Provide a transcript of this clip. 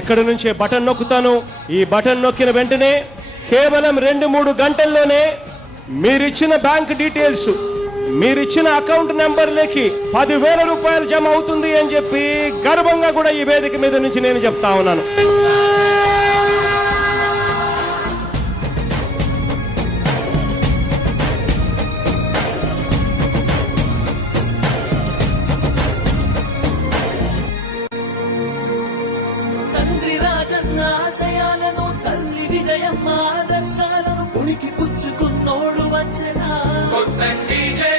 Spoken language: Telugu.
ఇక్కడ నుంచే బటన్ నొక్కుతాను. ఈ బటన్ నొక్కిన వెంటనే కేవలం 2-3 గంటల్లోనే మీరిచ్చిన బ్యాంక్ డీటెయిల్స్, మీరిచ్చిన అకౌంట్ నెంబర్లకి 10,000 రూపాయలు జమ అవుతుంది అని చెప్పి గర్వంగా కూడా ఈ వేదిక మీద నుంచి నేను చెప్తా ఉన్నాను. తండ్రి రాజన్న ఆశయాలను, తల్లి విజయమ్మ ఆదర్శాలను పుణికి పుచ్చుకున్నోడు వచ్చనా. కొట్టండి జై